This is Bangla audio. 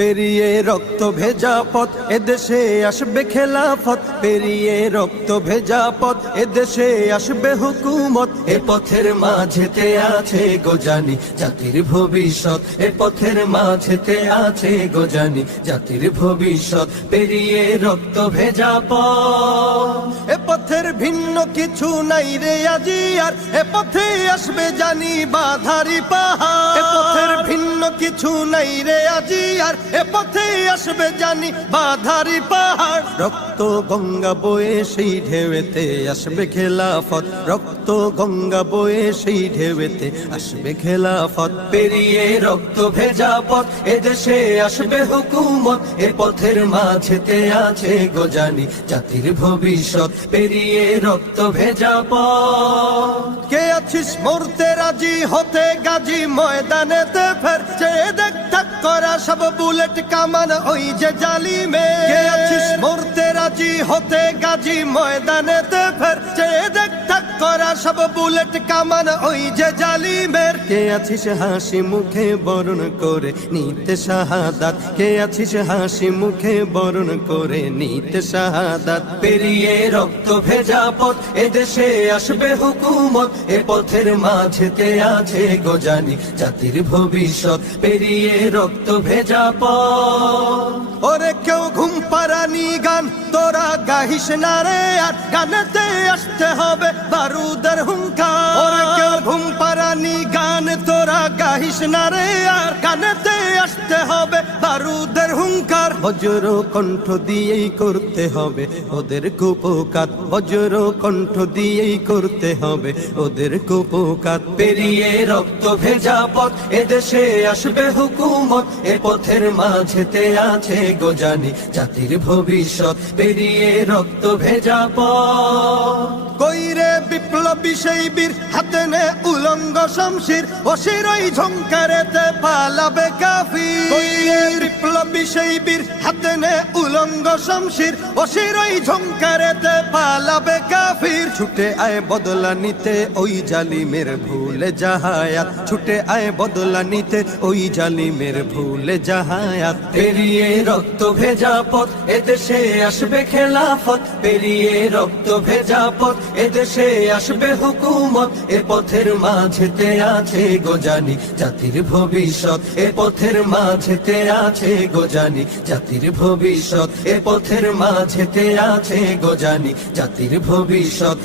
পেরিয়ে রক্ত ভেজা পথ এদেশে আসবে খেলাফত, পেরিয়ে রক্ত ভেজা পথ এদেশে আসবে হুকুমত। এ পথের মাঝেতে আছে গোজানি জাতির ভবিষ্যৎ, এ পথের মাঝেতে আছে গোজানি জাতির ভবিষ্যৎ। পেরিয়ে রক্ত ভেজা পথ, এ পথের ভিন্ন কিছু নাই রে আজি আর, এ পথে আসবে জানি বাধারি পাহাড়। এ পথের ভিন্ন কিছু নাই রে আজি আর, এ পথে আসবে জানি বাধারি পাহাড়। রক্ত গঙ্গা বয়ে সেই ঢেউতে আসবে খেলাফত, রক্ত গঙ্গা বয়ে সেই ঢেউতে আসবে খেলাফত। পেরিয়ে রক্ত ভেজা পথ এদেশে আসবে হুকুমত, এ পথের মাঝেতে আছে গোজানি জাতির ভবিষ্যৎ। পেরিয়ে রক্ত ভেজা পথ, কে আছিস মরতে রাজি হতে গাজী ময়দানেতে ফের, চেয়ে দেখ থাক করা সব বুলেট কামান ওই যে জালিমে। কে আছিস মরতে রাজি হতে গাজী ময়দানেতে ফের, চেয়ে দেখ থাক করা সব বুলেট কামান ওই যে জালিমের। কে আছিস হাসি মুখে বরণ করে নিতে শাহাদাত, কে আছিস হাসি মুখে বরণ করে নিতে শাহাদাত। পেরিয়ে রক্ত ভেজা পথ এদেশে আসবে হুকুমত, এ পথের মাঝেতে আছে গোজানি জাতির ভবিষ্যৎ। পেরিয়ে রক্ত ভেজা পথ, ওরে কেউ ঘুম পাড়ানি গান তোরা গাহিস না রে আর, গানেতে আসতে হবে বারুদের হুঙ্কার। ওরে কেউ ঘুম পাড়ানি গান তোরা গাহিস না রে আর, গানেতে আসতে হবে বারুদের হুঙ্কার। বজ্র কণ্ঠ দিয়েই করতে হবে ওদের কুপকাত, বজ্র কণ্ঠ দিয়েই করতে হবে ওদের কুপকাত। পেরিয়ে রক্ত ভেজা পথ এদেশে আসবে হুকুমত, এ পথের মাঝেতে আছে গোজানি জাতির ভবিষ্যৎ। পেরিয়ে রক্ত ভেজা পথ, কইরে বিপ্লবী সেই বীর হাতে নে উলঙ্গ শমশির, অশিরই ঝংকারেতে পালাবে কাফির। কইরে বিপ্লবী সেই বীর হাতে নে উলঙ্গ শমশির, অশিরই ঝংকারেতে পালাবে কাফির। ছুটে আয় বদলা নিতে ওই জালিমের ভুলে জাহায়াত, ছুটে আয় বদলা নিতে ওই জালিমের ভুলে জাহায়াত। পেরিয়ে রক্ত ভেজা পথ এদেশে আসবে খেলাফত, পেরিয়ে রক্ত ভেজা পথ এদেশে আসবে হুকুমত, এ পথের মাঝেতে আছে গোজানি জাতির ভবিষ্যৎ। এ পথের মাঝেতে আছে গোজানি জাতির ভবিষ্যৎ, এ পথের মাঝেতে আছে গোজানি জাতির ভবিষ্যৎ।